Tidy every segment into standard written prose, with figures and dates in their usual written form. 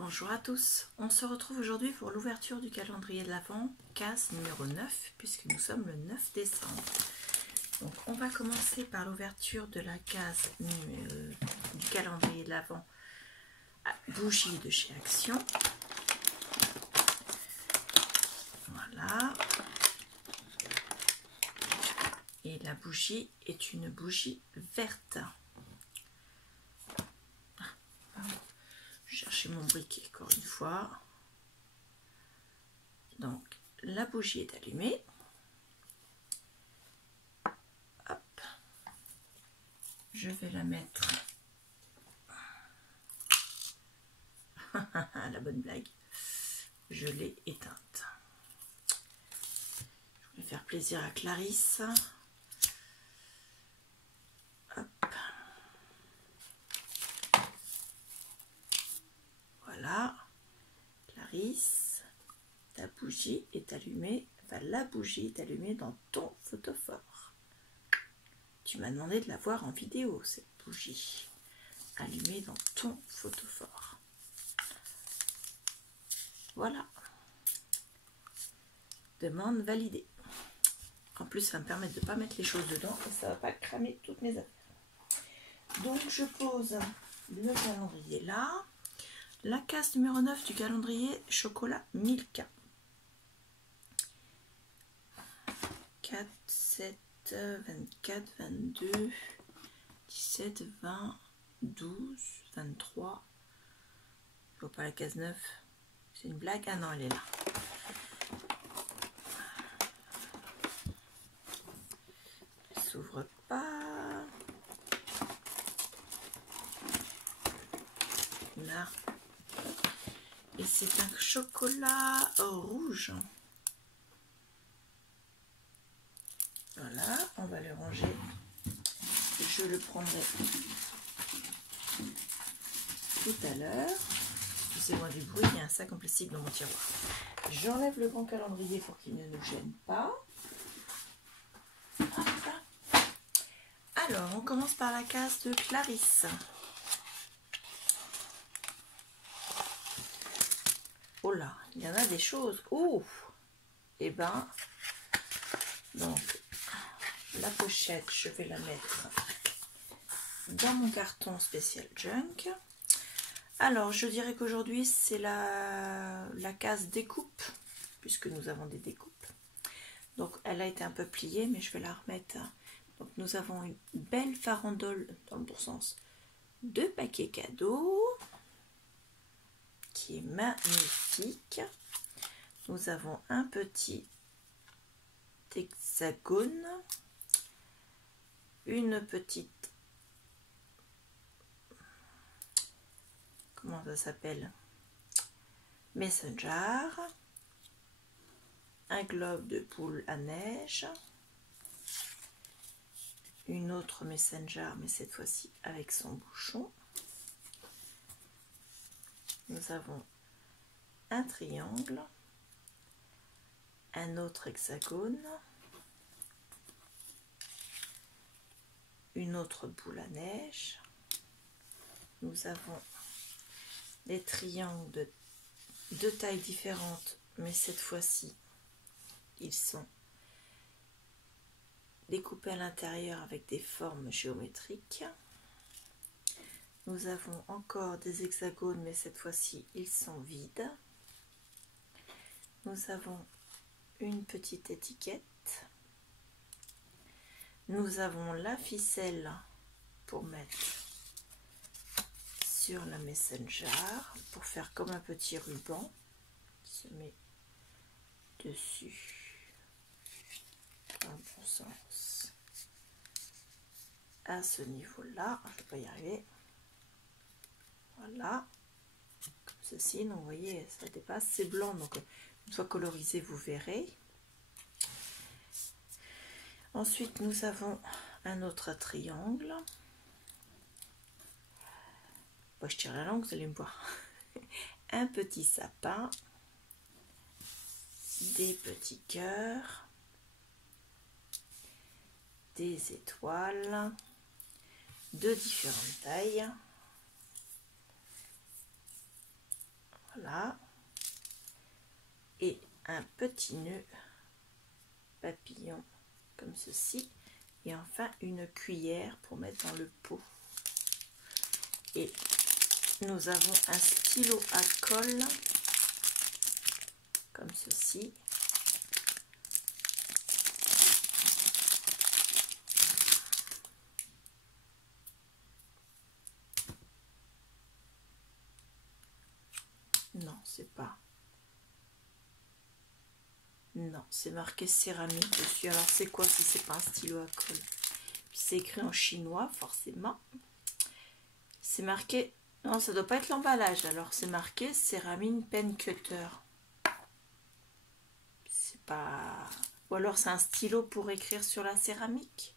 Bonjour à tous, on se retrouve aujourd'hui pour l'ouverture du calendrier de l'Avent, case numéro 9, puisque nous sommes le 9 décembre. Donc on va commencer par l'ouverture de la case du calendrier de l'Avent à bougie de chez Action. Voilà. Et la bougie est une bougie verte. Chercher mon briquet encore une fois. Donc la bougie est allumée. Hop. Je vais la mettre. La bonne blague. Je l'ai éteinte. Je vais faire plaisir à Clarisse. Hop. Voilà. Clarisse, ta bougie est allumée. Enfin, la bougie est allumée dans ton photophore. Tu m'as demandé de la voir en vidéo, cette bougie allumée dans ton photophore. Voilà. Demande validée. En plus, ça me permet de ne pas mettre les choses dedans et ça ne va pas cramer toutes mes affaires. Donc, je pose le calendrier là. La case numéro 9 du calendrier chocolat Milka. 4, 7, 24, 22, 17, 20, 12, 23. Je vois pas la case 9. C'est une blague? Ah non, elle est là. Elle s'ouvre pas. Là. Et c'est un chocolat rouge. Voilà, on va le ranger. Je le prendrai tout à l'heure. Excusez-moi du bruit, il y a un sac en plastique dans mon tiroir. J'enlève le grand calendrier pour qu'il ne nous gêne pas. Alors, on commence par la case de Clarisse. Oh là, il y en a des choses. Oh, et ben, donc, la pochette, je vais la mettre dans mon carton spécial junk. Alors, je dirais qu'aujourd'hui, c'est la case découpe, puisque nous avons des découpes. Donc, elle a été un peu pliée, mais je vais la remettre. Donc, nous avons une belle farandole, dans le bon sens, de paquets cadeaux, qui est magnifique. Nous avons un petit hexagone, une petite, comment ça s'appelle, messenger, un globe de poule à neige, une autre messenger, mais cette fois-ci avec son bouchon. Nous avons un triangle, un autre hexagone, une autre boule à neige. Nous avons des triangles de tailles différentes, mais cette fois-ci, ils sont découpés à l'intérieur avec des formes géométriques. Nous avons encore des hexagones, mais cette fois-ci, ils sont vides. Nous avons une petite étiquette. Nous avons la ficelle pour mettre sur la messenger, pour faire comme un petit ruban qui se met dessus dans le bon sens. À ce niveau-là, je ne vais pas y arriver. Voilà, comme ceci, donc vous voyez, ça dépasse, c'est blanc, donc une fois colorisé, vous verrez. Ensuite, nous avons un autre triangle. Bon, je tire la langue, vous allez me voir. Un petit sapin, des petits cœurs, des étoiles de différentes tailles. Voilà. Et un petit nœud papillon comme ceci. Et enfin une cuillère pour mettre dans le pot. Et nous avons un stylo à colle comme ceci. Non, c'est pas. Non, c'est marqué céramique dessus. Alors c'est quoi si c'est pas un stylo à colle? Puis c'est écrit en chinois, forcément. C'est marqué. Non, ça doit pas être l'emballage. Alors c'est marqué céramique pen cutter. C'est pas. Ou alors c'est un stylo pour écrire sur la céramique.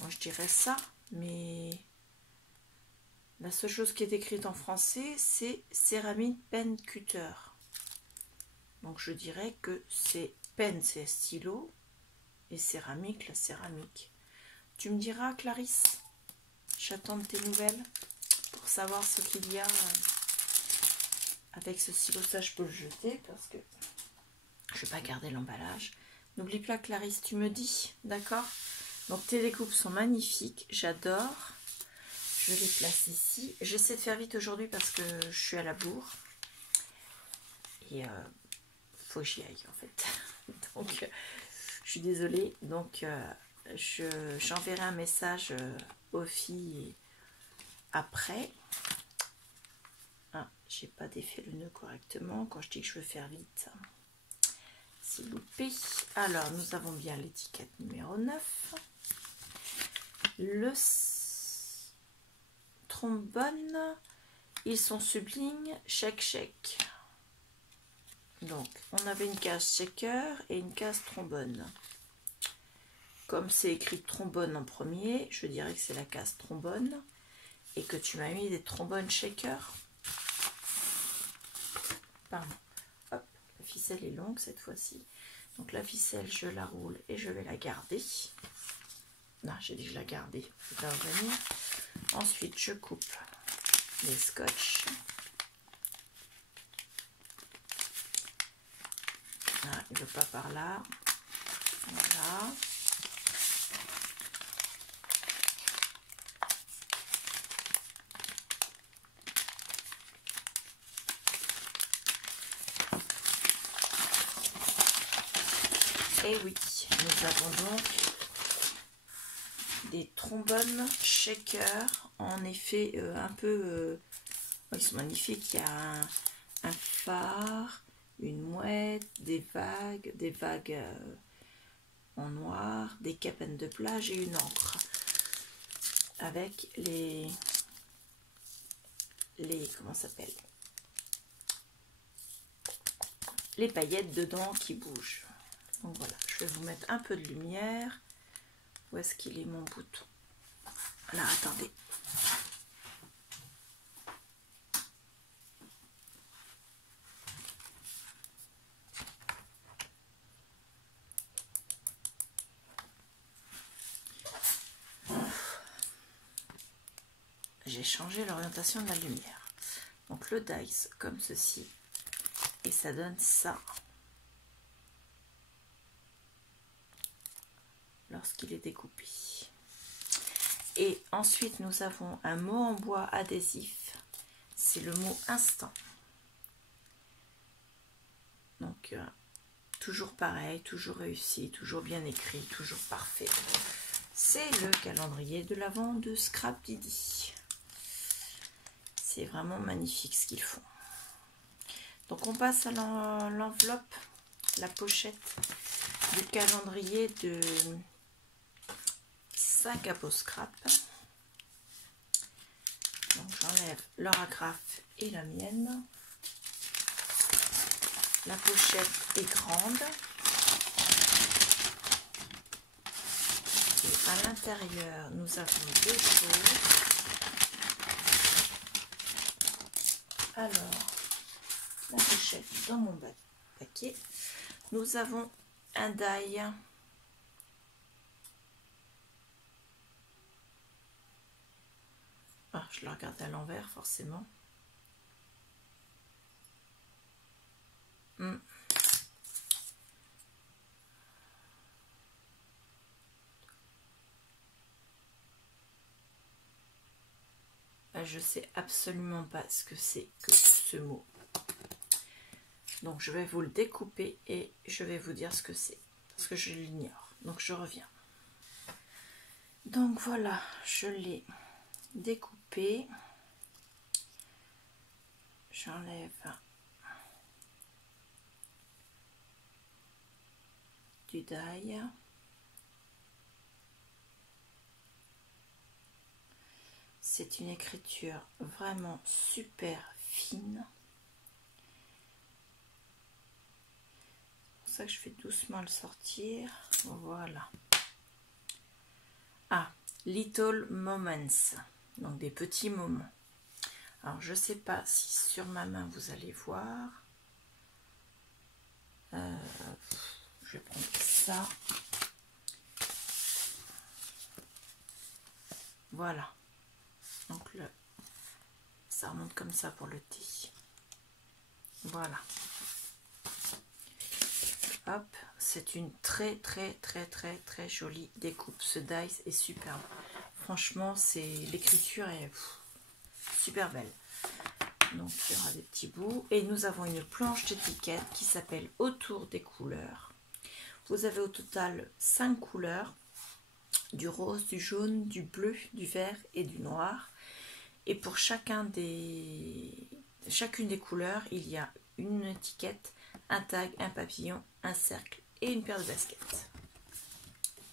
Moi je dirais ça, mais la seule chose qui est écrite en français, c'est céramique pen cutter. Donc je dirais que c'est pen, c'est stylo, et céramique, la céramique. Tu me diras, Clarisse, j'attends de tes nouvelles pour savoir ce qu'il y a avec ce stylo. Ça, je peux le jeter parce que je ne vais pas garder l'emballage. N'oublie pas, Clarisse, tu me dis, d'accord? Donc tes découpes sont magnifiques, j'adore. Je les place ici. J'essaie de faire vite aujourd'hui parce que je suis à la bourre. Et faut que j'y aille en fait. Donc je suis désolée. Donc j'enverrai un message aux filles après. Ah, j'ai pas défait le nœud correctement. Quand je dis que je veux faire vite, c'est loupé. Alors nous avons bien l'étiquette numéro 9. Le trombone, ils sont sublimes, chèque. Donc on avait une case shaker et une case trombone. Comme c'est écrit trombone en premier, je dirais que c'est la case trombone et que tu m'as mis des trombones shaker. Pardon. Hop, la ficelle est longue cette fois-ci. Donc la ficelle, je la roule et je vais la garder. Non, j'ai dit que je la gardais. Je vais revenir. Ensuite, je coupe les scotch. Ah, il ne veut pas par là. Voilà. Et oui, nous avons donc des trombones shaker, en effet un peu, ils sont magnifiques. Il y a un phare, une mouette, des vagues en noir, des cabanes de plage et une encre avec les comment ça s'appelle, les paillettes dedans qui bougent. Donc voilà, je vais vous mettre un peu de lumière. Où est-ce qu'il est mon bouton? Alors attendez. J'ai changé l'orientation de la lumière. Donc le dice comme ceci. Et ça donne ça. Lorsqu'il est découpé. Et ensuite nous avons un mot en bois adhésif, c'est le mot instant. Donc toujours pareil, toujours réussi, toujours bien écrit, toujours parfait. C'est le calendrier de l'Avent de Scrap Didi. C'est vraiment magnifique ce qu'ils font. Donc on passe à l'enveloppe, la pochette du calendrier de Sac à peau scrap. Donc j'enlève leur agrafe et la mienne. La pochette est grande. Et à l'intérieur, nous avons deux choses. Alors, la pochette dans mon paquet. Nous avons un die. Ah, je la regarde à l'envers forcément. Je sais absolument pas ce que c'est que ce mot. Donc je vais vous le découper et je vais vous dire ce que c'est. Parce que je l'ignore. Donc je reviens. Donc voilà, je l'ai découpé. J'enlève du die. C'est une écriture vraiment super fine. C'est pour ça que je fais doucement le sortir. Voilà. Ah, Little Moments. Donc des petits moments. Alors je sais pas si sur ma main vous allez voir. Je vais prendre ça. Voilà. Donc ça remonte comme ça pour le thé. Voilà. Hop, c'est une très jolie découpe. Ce dice est superbe. Franchement, l'écriture est super belle. Donc il y aura des petits bouts. Et nous avons une planche d'étiquette qui s'appelle Autour des couleurs. Vous avez au total 5 couleurs. Du rose, du jaune, du bleu, du vert et du noir. Et pour chacune des couleurs, il y a une étiquette, un tag, un papillon, un cercle et une paire de baskets.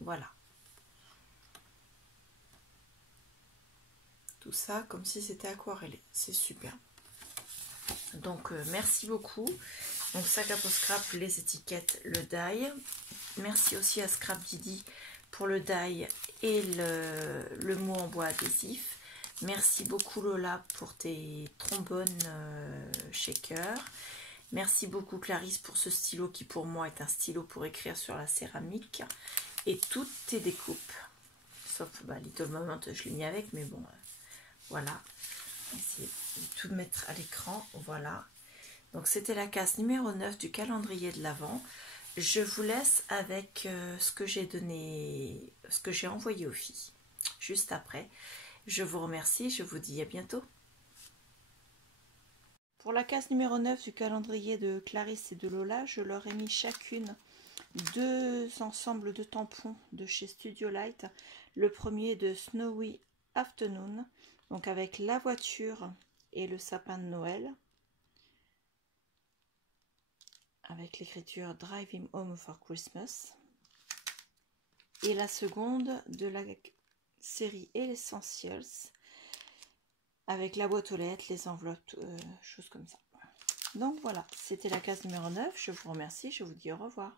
Voilà. Tout ça comme si c'était aquarellé. C'est super. Donc merci beaucoup. Donc sac à peau scrap, les étiquettes, le die. Merci aussi à Scrap Didi pour le die et le mot en bois adhésif. Merci beaucoup Lola pour tes trombones shaker. Merci beaucoup Clarisse pour ce stylo qui pour moi est un stylo pour écrire sur la céramique. Et toutes tes découpes. Sauf Little Moment, je l'ai mis avec, mais bon, voilà. Essayer de tout mettre à l'écran. Voilà. Donc c'était la case numéro 9 du calendrier de l'Avent. Je vous laisse avec ce que j'ai envoyé aux filles juste après. Je vous remercie, je vous dis à bientôt. Pour la case numéro 9 du calendrier de Clarisse et de Lola, je leur ai mis chacune 2 ensembles de tampons de chez Studio Light. Le premier de Snowy Afternoon, donc avec la voiture et le sapin de Noël, avec l'écriture Drive Him Home for Christmas. Et la seconde de la série Essentials, avec la boîte aux lettres, les enveloppes, choses comme ça. Donc voilà, c'était la case numéro 9. Je vous remercie, je vous dis au revoir.